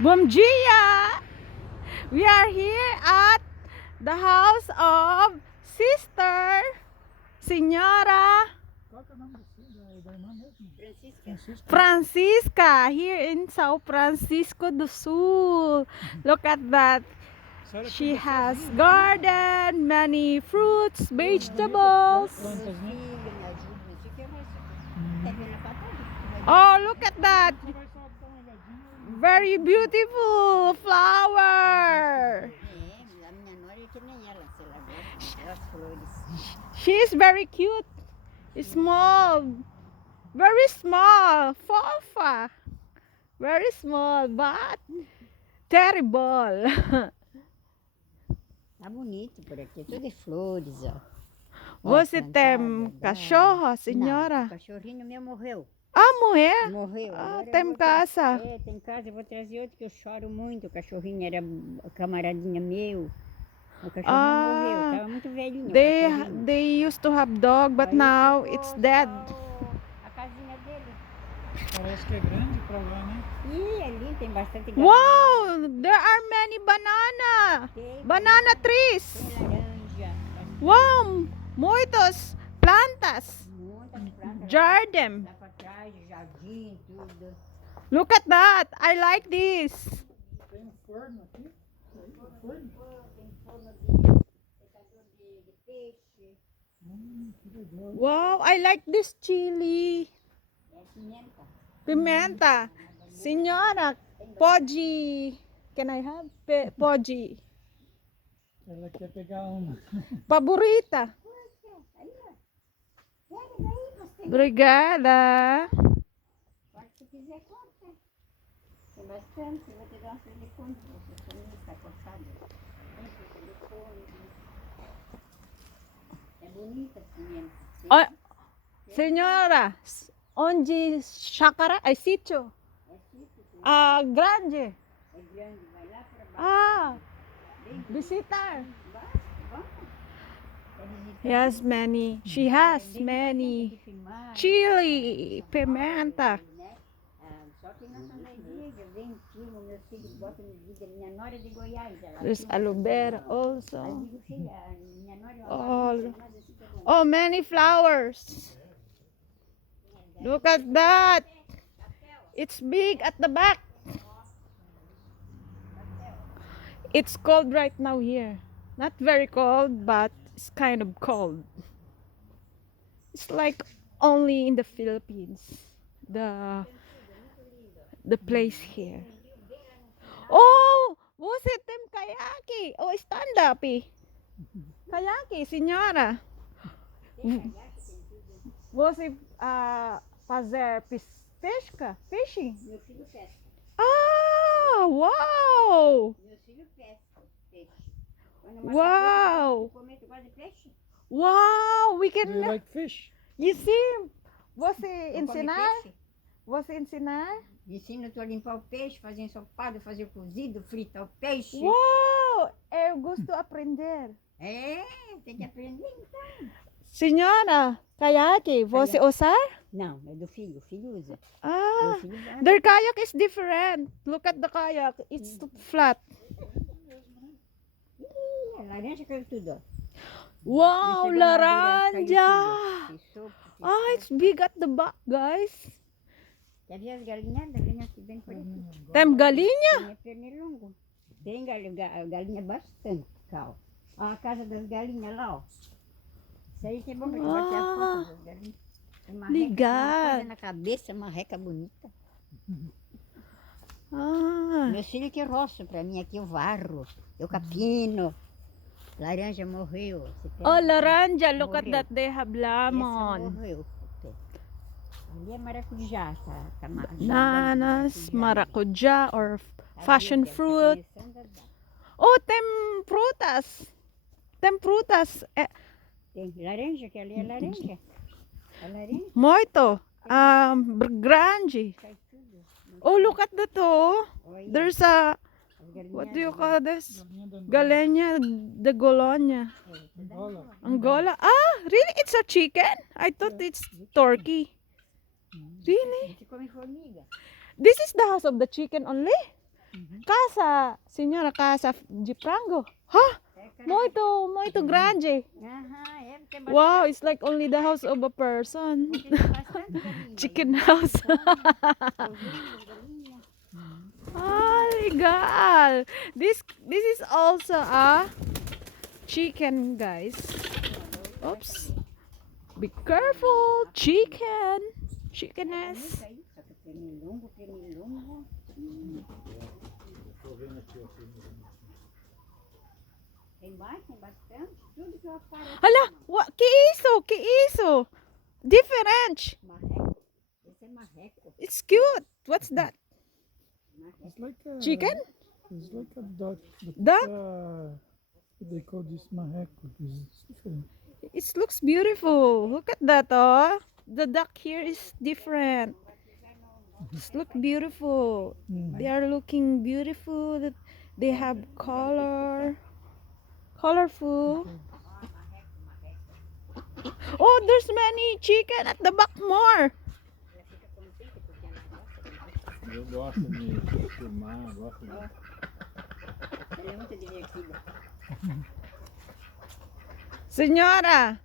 Bumjia! We are here at the house of Sister Senora Francisca here in São Francisco do Sul. Look at that. She has garden, many fruits, vegetables. Oh, look at that. Very beautiful flower. She is very cute. Small. Very small. Fofa. Very small, but terrible. Tá bonito por aqui, tudo de flores, ó. Você plantada, tem cachorro, Não, senhora? o cachorrinho meu morreu. Ah, mulher? Morreu. Ah, Agora eu tem vou casa. tem casa, eu vou trazer outro que eu choro muito. O cachorrinho era camaradinha meu. O cachorrinho morreu, tava muito velhinho. o cachorrinho. They used to have dog, but Aí now ficou it's só dead. a casinha dele. Parece que é grande pra lá, né? E ali tem bastante galinha. Wow, there are many banana. Tem Banana trees. Tem laranja. Wow, muitos plantas. Muitas plantas. Jardim. Lá pra trás, jardim, tudo. Look at that. I like this. Tem um forno aqui. Tem um forno. Tem forno de secador de peixe. Que legal. Wow, I like this chili. É pimenta. Pimenta. Senhora, pode... Can I have? Pode. Ela quer pegar uma. Favorita. Aí, ó. Pega daí, você. Obrigada. Pode, se quiser, corta. Tem bastante. Eu vou te dar uma silicone. Você também está cortado. É bonita a pimenta. Oh, senhora, onde chácara? Ay, sítio? É chique, Ah, grande. é grande. Vai lá para baixo. Ah, Bem visitar. Vai, vamos. Quer visitar? Yes, many. She has many. Tem que filmar, Chili, pimenta. né? Só que nós somos da igreja, vem filho, meus filhos botam no vídeo, minha nora é de Goiás. Ela There's filma. aloe vera Aí also. digo, filha, minha nora é uma Oh, bagunça, mas assim tá bom. Oh, many flowers. Look at that. It's big at the back. It's cold right now here. Not very cold, but it's kind of cold. It's like only in the Philippines. The place here. Oh, você tem kayaki? Oh, stand up. Kayaki, senhora. Você fazer pesca? Fishing? Meu filho pesca. Ah, wow! Meu filho pesca peixe. Quando mata Wow! peixe, tu come, tu gosta de peixe? Wow! We Do you can... like fish? You see? Você Tu come ensinar? peixe? Você ensinar? Ensino tu a limpar o peixe, fazer ensopado, fazer o cozido, fritar o peixe. Wow! Eu gosto aprender. É, tem que aprender então. Senhora, kayaki, você usar? Não, é do filho, o filho usa. Ah, O filho anda. their kayak is different. Look at the kayak. It's flat. Ih, a laranja caiu tudo, ó. Wow, Chegou na madeira, caiu laranja! tudo. Fechou, Ah, it's big at the back, guys. quer ver as galinhas? Galinhas que vem por aqui. Tem galinha? Tem pernilongo. Tem galinha bastante, Cal. Ó, a casa das galinhas lá, ó. Isso aí que é bom pra te bater a foto das galinhas. Tem uma Legal. coisa na cabeça, uma reca bonita. Ah, Meus filhos que roçam pra mim aqui, eu varro, eu capino. Laranja morreu. Você pega- oh, laranja. Look at Morreu. that. They have Essa lemon. morreu. Ali é maracujá, tá Nanas, maracujá, or fashion tá fruit. Oh, tem frutas. Tem frutas. Tem laranja, que ali é laranja. É laranja, Muito. Grande. cai tudo. Oh, look at that. Oh. Olha, There's a, as galinhas what do you ali, call this? Galinha da Galenia de Golonia. Angola. Angola. Ah, really? It's a chicken? I thought it's turkey. Really? a gente come formiga. This is the house of the chicken only? Casa, signora, casa de frango. Ha? Muito grande. Aha, é porque é Wow, it's like only the house of a person. bastante, tem bastante galinha. Chicken house. Ovinhos, galinha. Ah, legal. This is also a chicken, guys. Oops. Be careful, chicken. Chickeness. Isso aí, só que pernilongo, pernilongo. Tô vendo aqui, ó. Tem mais, tem bastante. Tudo que eu apareço. Hala, what? Que isso? Que isso? Different. Marreco. Esse é marreco. It's cute. What's that? Marreco. It's like a Chicken? It's like a duck. But Duck? they call this maheco. It's different. It looks beautiful. Look at that, oh. The duck here is different. It look beautiful. They are looking beautiful. They have colorful. Oh, there's many chicken at the back more. Eu gosto de filmar, gosto de... Ela é muito divertida. Senhora,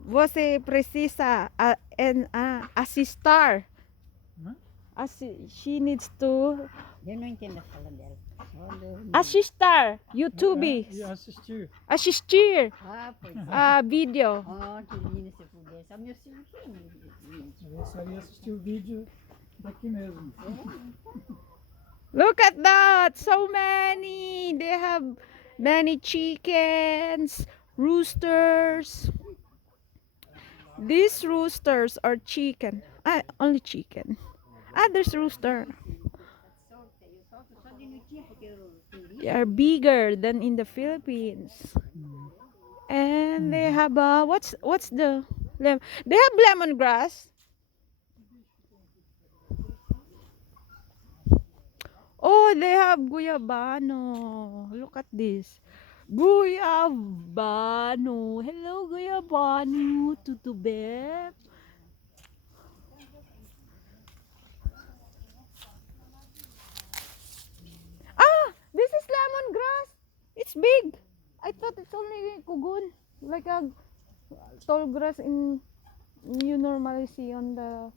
você precisa assistir. Hã? She needs to Eu não entendo a fala dela. Só do... assistir YouTube. E assistir. Assistir Ah, pois é. a vídeo. Oh, que lindo se puder. Só meu filho que é Eu só ia assistir o vídeo daqui mesmo. Look at that! So many! They have many chickens, roosters. These roosters are chicken. Only chicken. There's rooster. solta. Eu solto só de noitinha porque eu tenho They are bigger than in the Philippines. And they have what's the they have lemongrass. Oh, they have guyabano. Look at this. Guyabano. Hello, guyabano. Tutubeb. This is lemongrass. It's big. I thought it's only kugun. Like a tall grass you normally see on the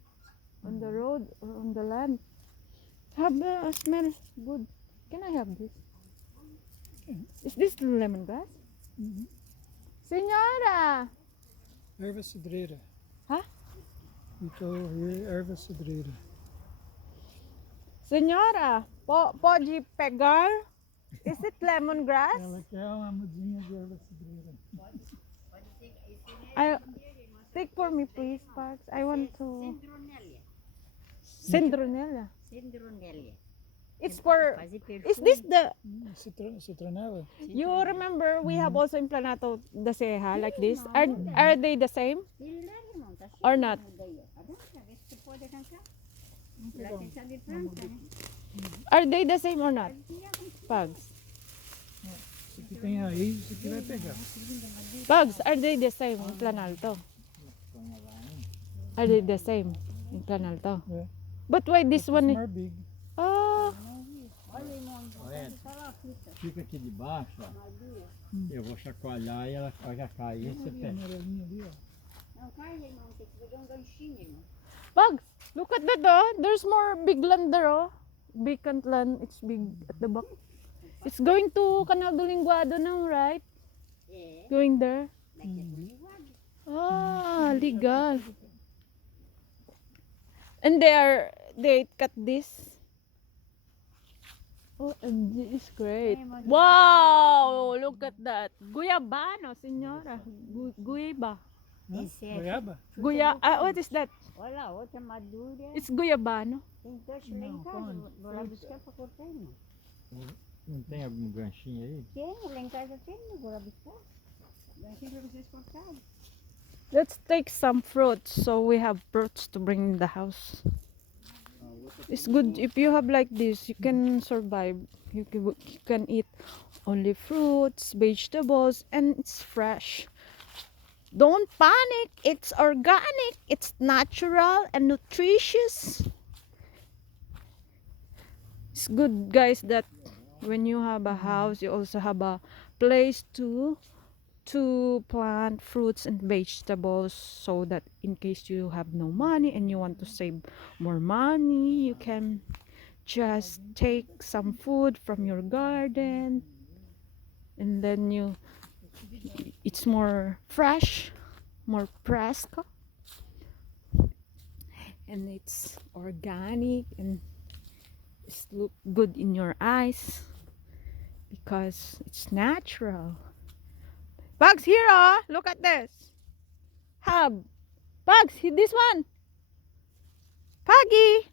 road or on the land. Have a smell good. Can I have this? Is this lemongrass? Senhora! Erva cidreira. Hã? Então, erva cidreira. Senhora, pode pegar? Is it lemongrass? Ela quer uma mudinha de erva cidreira. Take for me, please, Pax. I want to. Cendronélia. Cendronella. Cendronélia. It's for. Fazer Is this the? Citronela? You remember we have also in Planato the Ceja like this? Are they the same? Ele lá, irmão, tá cheio Or de not? muda aí, ó. Arranca, vê se tu pode arrancar. Lá tem chave branca, né? Are they the same or not? Pugs. Isso aqui tem raiz, isso aqui vai pegar. Pugs, are they the same in Planalto? Are they the same in Planalto? Yeah. But why this It's one? more big. Oh, Olha, irmão, Olha, fala a fita. fica aqui de baixo, ó. Eu vou chacoalhar e ela já cai. Esse Ali, pé. amarelinha ali, ó. Não cai, irmão, tem que pegar um ganchinho, irmão. Pugs, look at that oh. There's more big land there oh. Vacant land, it's big at the back. It's going to Canal do Linguado now, right? É, Going there. daqui é do linguado. Ah, legal. And they cut this. Oh, and this is great. Wow, look at that. Guyabano, senhora. Guiba. Hã? Esse é- Goiaba? What is that? Olha, outra madura. It's guyabano. Tem dois lá em Não, casa. quando? Vou lá buscar pra cortar, irmão. Não tem algum ganchinho aí? Tem, lá em casa tem, eu vou lá buscar. Ganchinho pra vocês cortarem. Let's take some fruits so we have fruits to bring in the house. It's good if you have like this, you can survive. You can eat only fruits, vegetables, and it's fresh. Don't panic, it's organic, it's natural and nutritious. It's good, guys, that when you have a house, you also have a place to plant fruits and vegetables, so that in case you have no money and you want to save more money, you can just take some food from your garden, and then it's more fresh, more fresco, and it's organic, and it's look good in your eyes because it's natural. Bugs, here, oh, look at this. Hub. Bugs, this one. Puggy.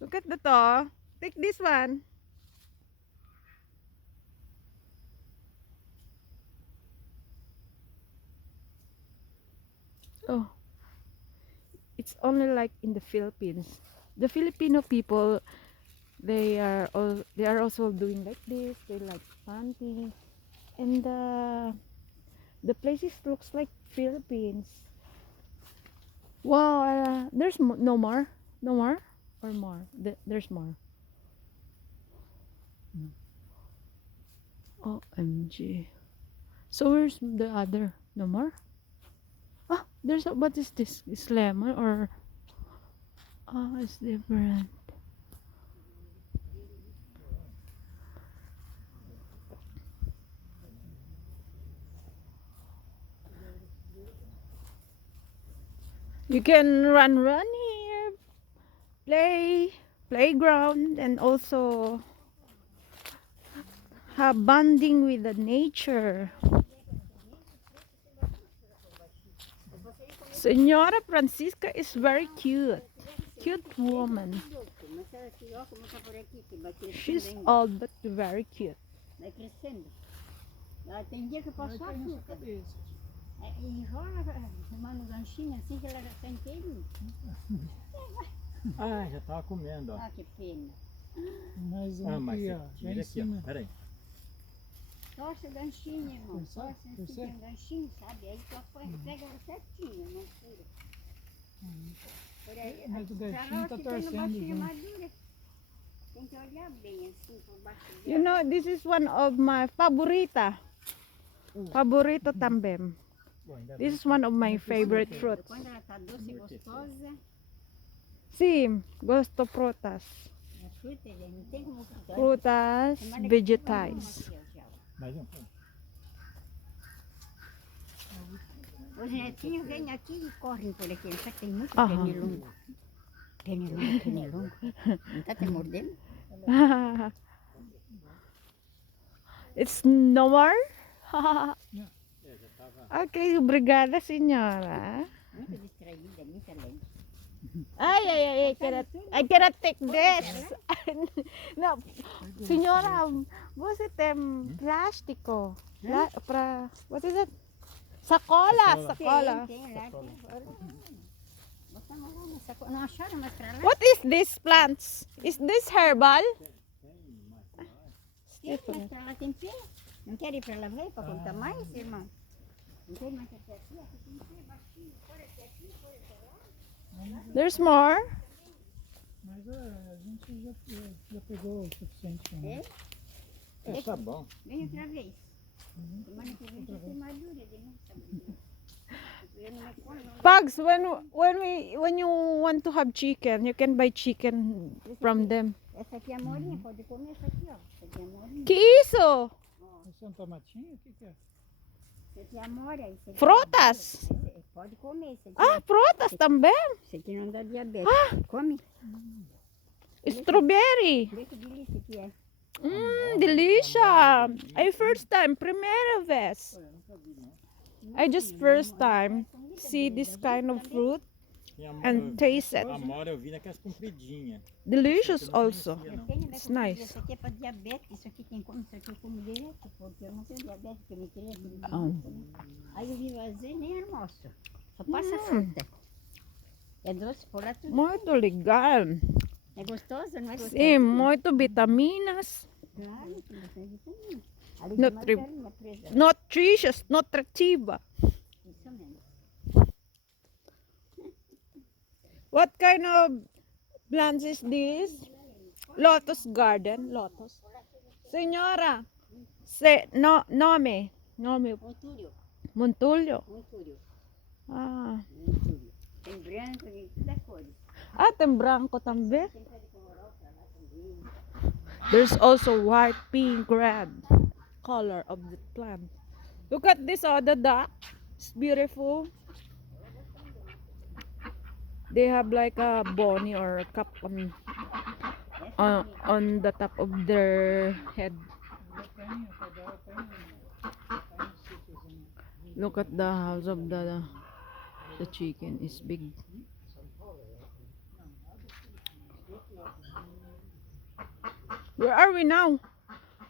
Look at the to. Take this one. Oh. It's only like in the Philippines. The Filipino people, they are also doing like this. They like planting, and the places looks like Philippines. Wow, there's no more, or more. There's more. OMG. So where's the other? No more. Ah, there's a, what is this? Is lemon or? Oh, it's different. You can run here, playground, and also have bonding with the nature. Senora Francisca is very cute woman. She's old but very cute. Vai crescendo. Ela tem dia que eu passo Vai caindo na açúcar. cabeça. E enrola, tomando ganchinho assim que ela já está inteirinha. Ah, já tava comendo, ó. Ah, que pena. Mais Ah, um mas aqui, você ó. Lá tira em aqui, ó. cima. Pera aí. Torce o ganchinho, irmão. Percebe? Torce assim, Percebe? tem um ganchinho, sabe? Aí tu pega ela certinho, não fura. Por aí, Mas o pra lá, ganchinho tá se tem no torcendo baixinho junto. madura. Tem que olhar bem assim por baixo You dela. know, this is one of my favorito também. Bom, ainda This is one of my favorite fruits. Quando ela tá doce e gostosa, Sim, gosto frutas. a fruta, não tem como frutar. Frutas, Semana que vem vegetais. vamos aqui, ó. mais um. Os netinhos vêm aqui e correm por aqui, só que tem muito Aham. pernilongo. Pernilongo. Não tá te mordendo? It's no more? É, já tava. Okay, obrigada, senhora. Muito distraída, muito alegre. I cannot take this. No, senhora, você tem plástico? What is it? Sacola. Tem lá, tem fora. Botamos lá na sacola. Não acharam mais pra lá? What is this plants? Is this herbal? Tem, mas pra lá tem pé. Não quer ir pra lá ver pra contar mais, irmão? Não tem mais até aqui, aqui tem pé baixinho. Fora até aqui, fora até lá. There's more. Mas a gente já pegou o suficiente pra mim. É? É, tá bom. Vem outra vez. Semana que vem já tem madura de novo, sabe? Eu não me como, não. Pugs, when you want to have chicken, you can buy chicken from them. Essa aqui é a morinha, pode comer essa aqui, ó. Essa aqui é a morinha. Que isso? Esse é um tomatinho? O que que é? Essa aqui é a mora. Esse aqui Frutas? pode comer. Esse aqui, Ah, frutas também. esse aqui não dá diabetes. Come. Strawberry. Vê que delícia que é. Delícia. I first time, primeira vez. I just first time see this kind of fruit E a and taste it. A mora eu vi naquelas compridinhas. Delicious also. Eu tenho It's dessa nice. Isso aqui é para diabetes. Isso aqui quem come, isso aqui eu como direto. Porque eu não tenho diabetes, porque eu me queria Aí eu vivo azeite nem almoço. Só passa fruta. É doce, por lá tudo. Muito legal. É gostoso, não é gostoso? Sim, muito vitaminas. Claro, tem bastante vitamina. Ali Nutri- tem uma galinha presa. Nutritious, nutritiva. Isso mesmo. What kind of plants is this? Lotus Garden, Lotus. Señora, nome, Montúrio. Montulio. Montúrio. Ah, Montúrio. Tem branco, tem todas as cores. tem branco também. Tem pé de coral pra lá também. There's also white, pink, red color of the plant. Look at this other duck. It's beautiful. They have like a bunny or a cup on the top of their head. Look at the house of the chicken. It's big. Where are we now?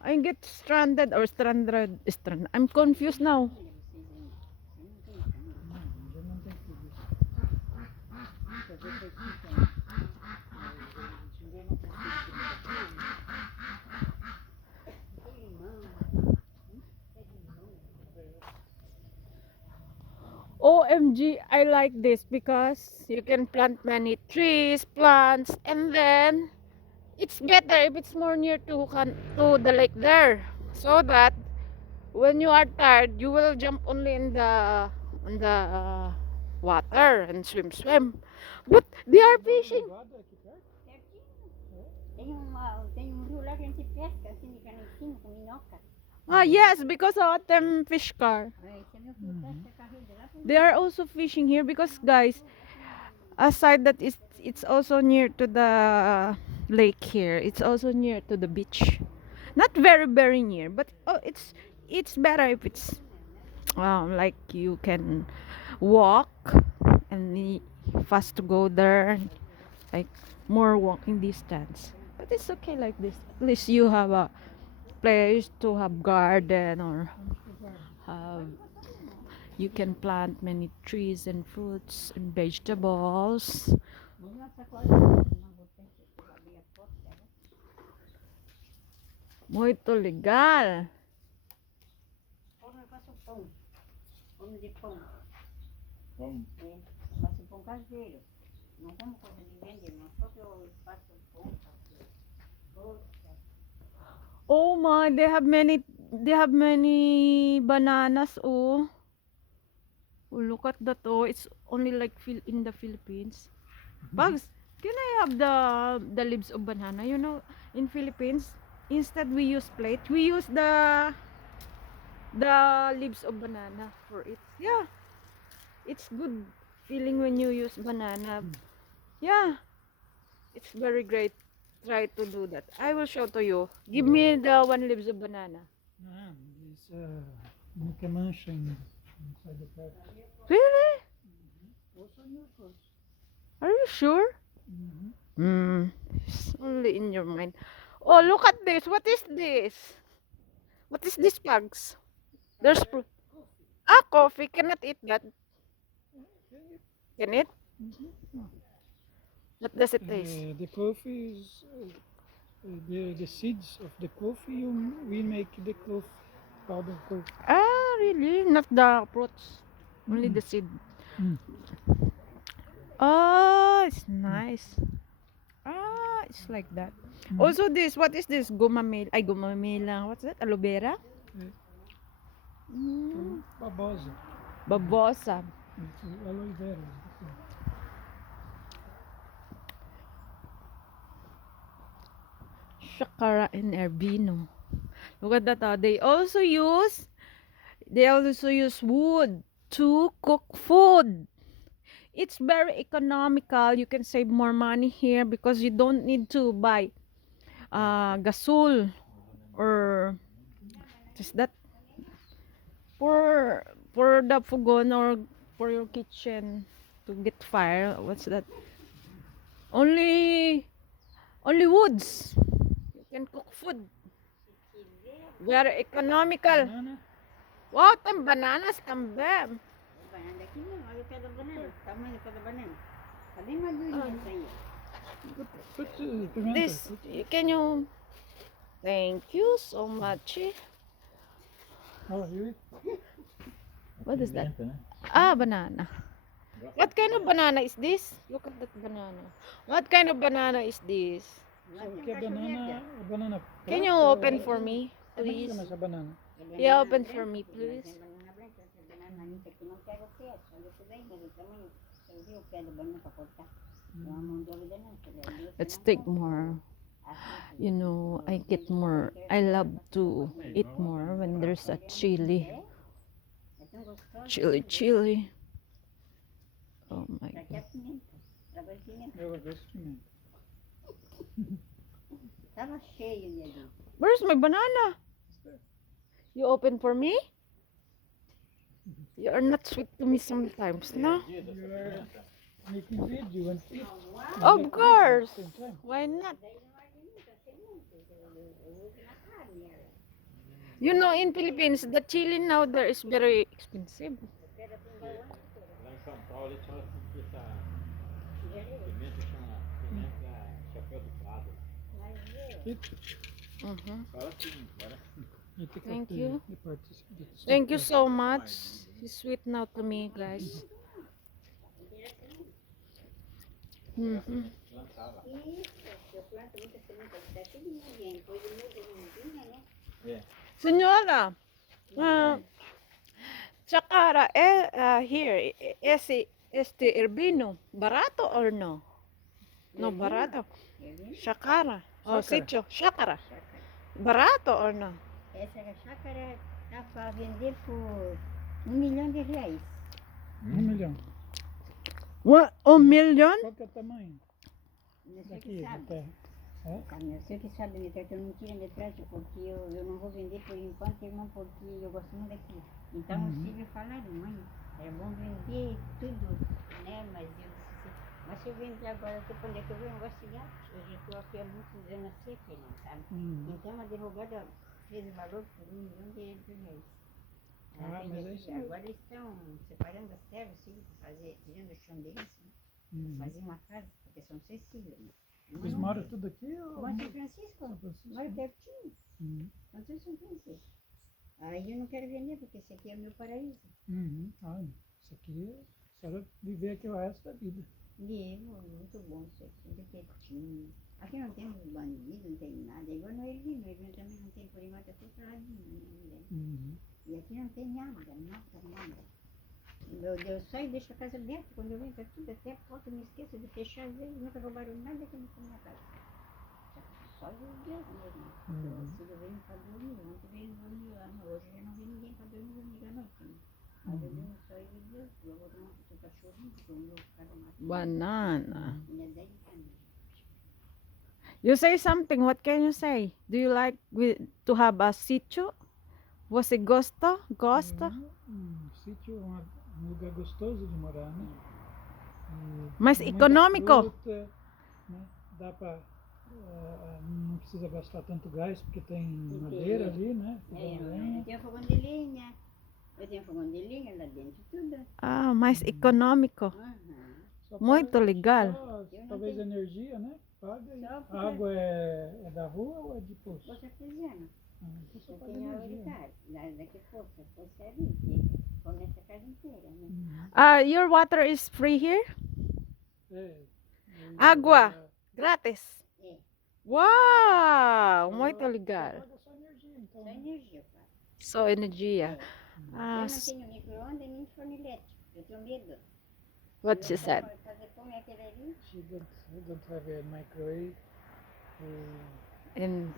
I get stranded. I'm confused now. OMG, I like this because you can plant many trees, plants, and then it's better if it's more near to the lake there, so that when you are tired, you will jump only in the water and swim. But they are fishing. Tem rio lá que a gente pesca, assim, de canequinho, com minhoca. Ah, yes, because of them fish car. Esse é meu filho pesca carrinho de lá pra They are also fishing here because, guys, aside that it's also near to the lake here. It's also near to the beach. Not very near, but it's better if it's like you can walk and fast to go there, like more walking distance. But it's okay like this. At least you have a place to have garden or have you can plant many trees and fruits and vegetables. Não sacola, não vou ter que abrir a porta. Muito legal. Como eu faço pão? Como de pão. Pão. É, faço pão caseiro. Não como coisa de vender, mas só que eu faço pão, faço doce. Oh my, they have many bananas. Oh, look at that. Oh, it's only like in the Philippines. Bugs, can I have the leaves of banana? You know, in Philippines, instead we use plate, we use the leaves of banana for it. Yeah, it's good feeling when you use banana. Yeah, it's very great. Try to do that. I will show to you. Give me the one leaves of banana. Não, isso nunca mancha ainda. Inside the pack. Really? Also in your course. Are you sure? Mm-hmm. It's only in your mind. Oh, look at this. What is this? What is this, Pugs? There's coffee. Cannot eat that. Can it? What does it taste? The coffee is the seeds of the coffee. We make the coffee powder coffee. Ah, really? Not the fruits. Only the seed. Mm. Oh, it's nice. Ah, it's like that. Also this, what is this? Gumamela. What's that? Aloe vera? Babosa. Babosa. It's aloe vera. Shakara and Erbino. Look at that. They also use wood to cook food. It's very economical. You can save more money here because you don't need to buy gasol or just that for the fogon or for your kitchen to get fire. What's that? Only woods. You can cook food. Very economical. Banana. Wow, tem bananas também. Banana daqui não, olha o pé da banana, o tamanho do pé da banana. Tá bem madurinho isso aí. Put pimenta. This, can you? Thank you so much. Oh, you What is that? Pimenta, né? Ah, banana. What kind of banana is this? Look at that banana. What kind of banana is this? So, que a banana Can you open for me, please? Please. Sa banana. Yeah, open for me, please. Banana branca, essa banana anitta que não quero ter, só deixa bem, mas o tamanho, você viu o pé da banana para cortar? Não há mão de obra não, Let's take more. You know, I get more. I love to eat more when there's a chili. É tão gostoso. Chili. Oh my Pra que God. a pimenta? Trabalho de pimenta. Eu gosto de pimenta. Tava cheio de ali. Where's my banana? You open for me? You are not sweet to me sometimes, no? You are making video and eat. Of course. Same time. Why not? Daí não arde nunca, semente. Eu uso na carne ela. You know, in Philippines, the chili now there is very expensive. Quero pingar o ano inteiro. Lá em São Paulo eles falam assim que essa Já levei. pimenta chama pimenta chapéu do prado. Mas eu, Eat. Mhm. Fala assim, fala. You take Thank out the- you. the parts that's Thank you stuck so much. He's sweet now to me, guys. Mhm. Plantava. isso, eu planto muita semente, está cheio de ninguém. Depois de muda, né? Señora, Chakara, here, este herbino, barato or no? No, barato. Chakara. Oh, Chácara. sitio, chakara. Barato or no? Essa chácara está para vender por R$1 milhão. $1 milhão. What? 1 million? Qual que é o tamanho Não sei daqui, que da sabe. terra? Sabe, eu sei que sabe metragem, eu não tiro metragem porque eu não vou vender por enquanto, irmão, porque eu gosto muito daqui. Então Uhum. os filhos falaram, mãe, é bom vender tudo, né? Mas eu disse assim, mas se eu vender agora, eu quando é que eu vou, eu gosto de gato. Eu já estou aqui há muitos anos seca, não sabe? Então a advogada fez o valor por R$1 milhão. Ela Ah, fez mas é aqui. isso aí. Agora eles estão separando as terras, sim, tirando o chão deles, né? Fazer uma casa, porque são 6 filhos. Né? Eles moram tudo aqui ou? Mora em São Francisco, São Francisco? mora pertinho. Uhum. São todos São Francisco. Aí eu não quero vender, porque esse aqui é o meu paraíso. Uhum. Ah, isso aqui, a senhora viver aqui o resto da vida. Vivo, muito bom isso aqui, muito quietinho. Aqui não tem bandido, não tem nada. É igual no Erguino também não tem por enquanto, é tudo paradinho, né? Uhum. E aqui não tem nada. Meu Deus, só e deixo a casa aberta. Quando eu venho pra tudo, até a porta eu me esqueço de fechar, às vezes nunca roubaram nada aqui na minha casa. Só de Deus mesmo. Uhum. Se eu venho pra dormir, ontem veio dormir lá, hoje já não vi ninguém pra dormir comigo à noite. Né? Mas eu venho só de Deus, eu vou tomar com o cachorrinho, porque o meu cara matou. Banana. Ele é 10 anos. You say something. What can you say? Do you like to have a sitio? Você gosta? Gosta? Sítio é um lugar gostoso de morar, né? E Mas muita econômico. fruta, né? Dá pra, não precisa gastar tanto gás, porque tem madeira ali, né? Fogão a lenha. Eu tenho fogão de lenha. Eu tenho fogão de lenha lá dentro, tudo. Ah, mais econômico. Aham. Só Muito paga- legal. só, Eu não talvez tenho- energia, né? Paga. E Só a porque- água é da rua ou é de poço? Posso artesiano. Ah, então só Eu paga tenho a energia. oricária. Daqui a pouco, depois serve, que começa a casa inteira, né? Uhum. Your water is free here? É, Água. Grátis. É, Uau, muito legal. Paga só energia, então. só energia, cara. Só energia. Eu Ah, não tenho micro-ondas nem forno elétrico. Eu tenho medo. what she said. Fazer pão é aquele ali. She don't have a microwave. And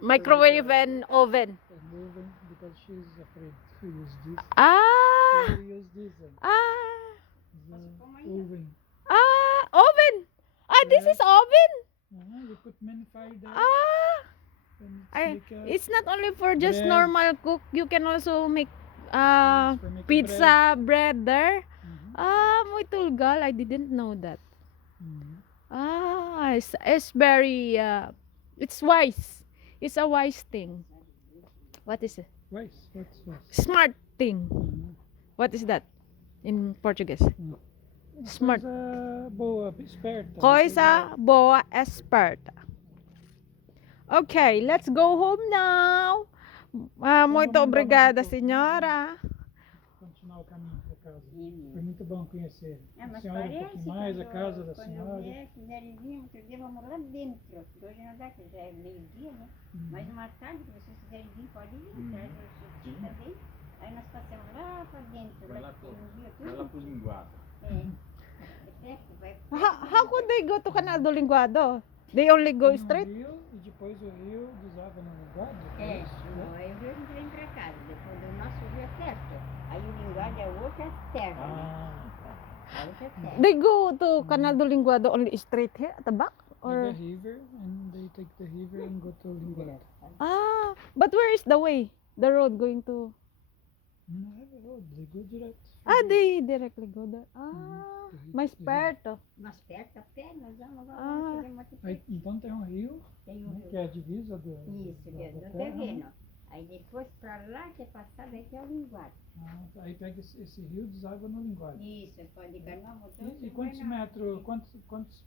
microwave and oven. Moving because she's afraid to use this. Ah, So we use this ah, oven. oven. Ah, this is oven. You put many fire there. Ah, And it's make a- it's not only for just bread. normal cook. You can also make for make a pizza bread there. bread. Ah, muito legal. I didn't know that. Mhm. Ah, it's very it's wise. It's a wise thing. What is it? Rice. What's rice? Smart thing. Mhm. What is that in Portuguese? Smart. Coisa boa, esperta. Coisa boa esperta. Okay, let's go home now. Muito obrigada, senhora. Continuar o caminho da casa. Menino. Foi muito bom conhecer. É, A mas senhora um parece pouquinho mais, a casa da quando senhora. quiserem vir, outro dia vamos lá dentro. Hoje não dá, que já é meio-dia, né? Mas uma tarde, se vocês quiserem vir, pode vir, traz o sushi também. Aí nós passamos lá para dentro, Vai lá lá que tem um dia Vai lá tudo. pro linguado. É. É perto, vai How could they go to Canal do Linguado? They only go Tem um straight? rio e depois o rio desaba no linguado. É, isso, não, né? aí o rio não vem pra casa, depois do nosso rio é perto. Aí o linguado é outra terra, né? Ah, É outra terra. They go to Canal do Linguado only straight here at the back? the Or river, and they take the river and go to linguado. but where is the way? The road going to? Não have a road, they go direct. They directly go there. the rio- Mais the rio. perto. Mas perto, a pé, nós vamos lá, Ah. chegamos aqui Aí, perto. então tem um rio, Tem um né, rio. que é a divisa do, Isso, que é da do terra, né? terreno. Aí depois pra lá, que é passado, aqui é o linguado. Aí pega esse rio e desaba no linguado. Isso, pode ganhar motor. E quantos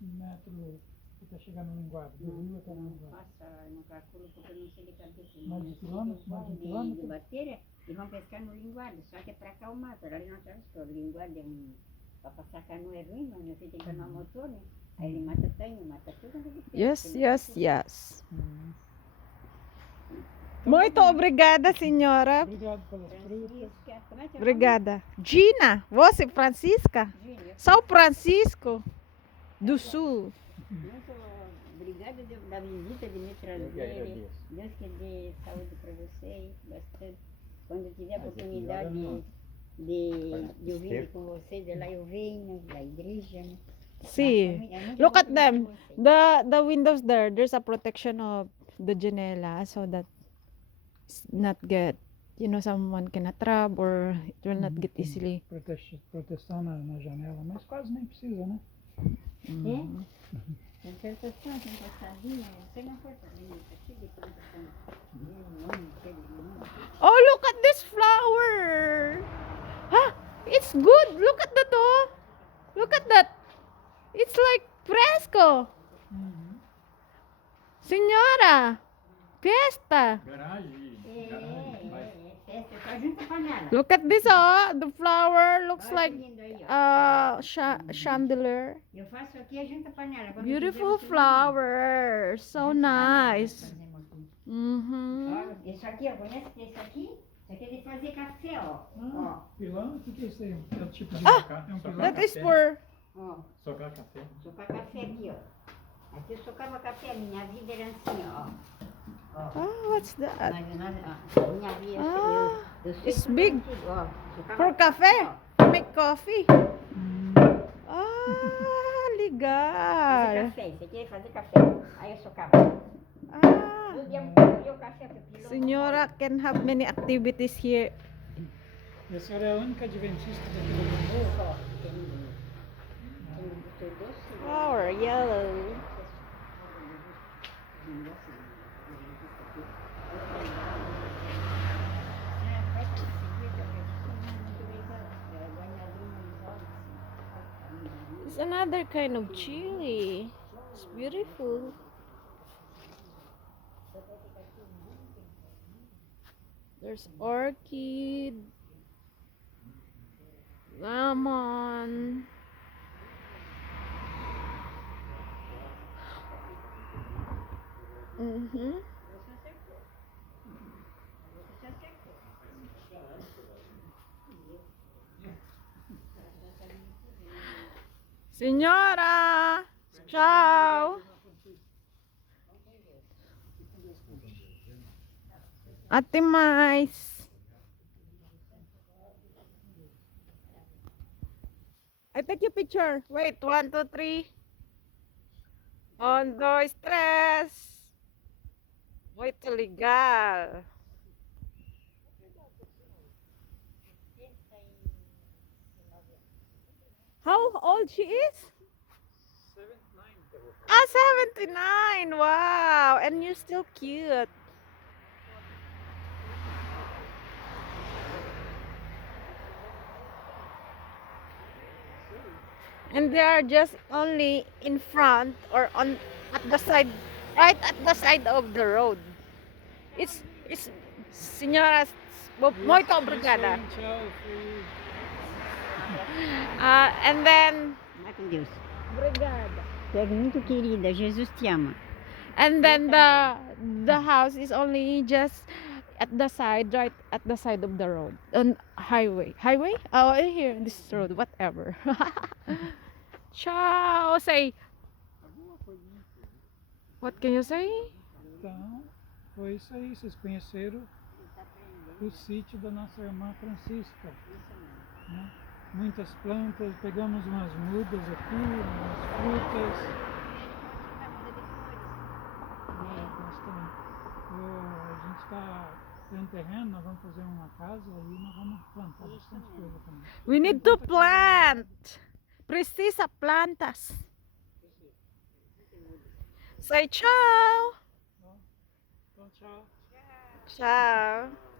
metros até chegar no linguado? Do rio até no linguado? Nossa, não calculo porque eu não sei de cabeça. Mais de um quilômetro? Mais de um De quilômetro? bateria e vão pescar no linguado, só que é pra cá o mato. Ali não tem o linguado é pra passar canoa é ruim, mas não tem canoa motor, né? Aí ele mata tanho, mata tudo. onde ele pesca, Yes, né? yes, yes. Hum. Muito obrigada, senhora. Obrigado pelas frutas. Francisca, como é teu nome? Obrigada. Gina, você, Francisca? Júlia. São Francisco do Sul. Muito obrigada da visita, de me Eu que trazer. agradeço. Deus que dê saúde para vocês, bastante. Quando tiver a Mas aqui oportunidade agora não. de eu vir Esteve. com vocês, de lá eu venho, da igreja. Né? See, É muito look bom at them. conhecer vocês. The windows there, there's a protection of the janela so that it's not get, someone cannot trap or it will not get easily. Proteção na janela, mas quase nem precisa, né? Mm. Tem plantação, tem passadinha, você não pode fazer isso aqui de plantação. Oh, look at this flower. It's good. Look at that. Oh. Look at that. It's like fresco. Senhora, fiesta. Garagem. Garagem. Vai. Festa, tá junto a panela. Look at this. Oh, the flower looks Olha like que lindo aí, ó. chandelier. Eu faço aqui a junto a panela. Quando Beautiful tiver, você flower. So nice. fazemos aqui. Mm-hmm. Ó, isso aqui, ó, conhece esse aqui? Isso aqui é de fazer café, ó. Ó, Pilão? O que é isso aí? É o tipo de macaco? É um pilão? That is for. ó. Socar café. Socar café aqui, ó. Aqui eu socava café, minha vida era assim, ó. Oh, what's that? Mas minha vida, eu sei it's tudo big. antigo, ó. Socava For café? ó. Make coffee? Fazer Legal. café, isso aqui é fazer café. Aí eu socava. Um dia eu o café, porque pilão. Senhora can have many activities here. E a senhora é a única adventista daqui do Gamboa? Só, tem muito doce. Flower, yellow. It's another kind of chili. It's beautiful. There's orchid, lemon. Mm-hmm. Senhora, tchau. Até mais. I take your picture. Wait, 1, 2, 3. 1, 2, 3. Muito legal. How old she is? 79. Wow. And you're still cute. And they are just only in front or on at the side, right at the side of the road. It's Senhora, muito obrigada. Tchau, fui. And then, Vai com Deus. obrigada. Tu és muito querida, Jesus te ama. And then the house is only just at the side, right at the side of the road, on highway. Oh, here, this road, whatever. Ciao. Say. What can you say? Então, foi isso aí. Vocês conheceram o sítio da nossa irmã Francisca. Né? Muitas plantas, pegamos umas mudas aqui, umas frutas. Nós também. A gente está tendo terreno, nós vamos fazer uma casa e nós vamos plantar bastante coisa também. We need to plant. Precisa plantas. Say ciao. Então, tchau. Ciao.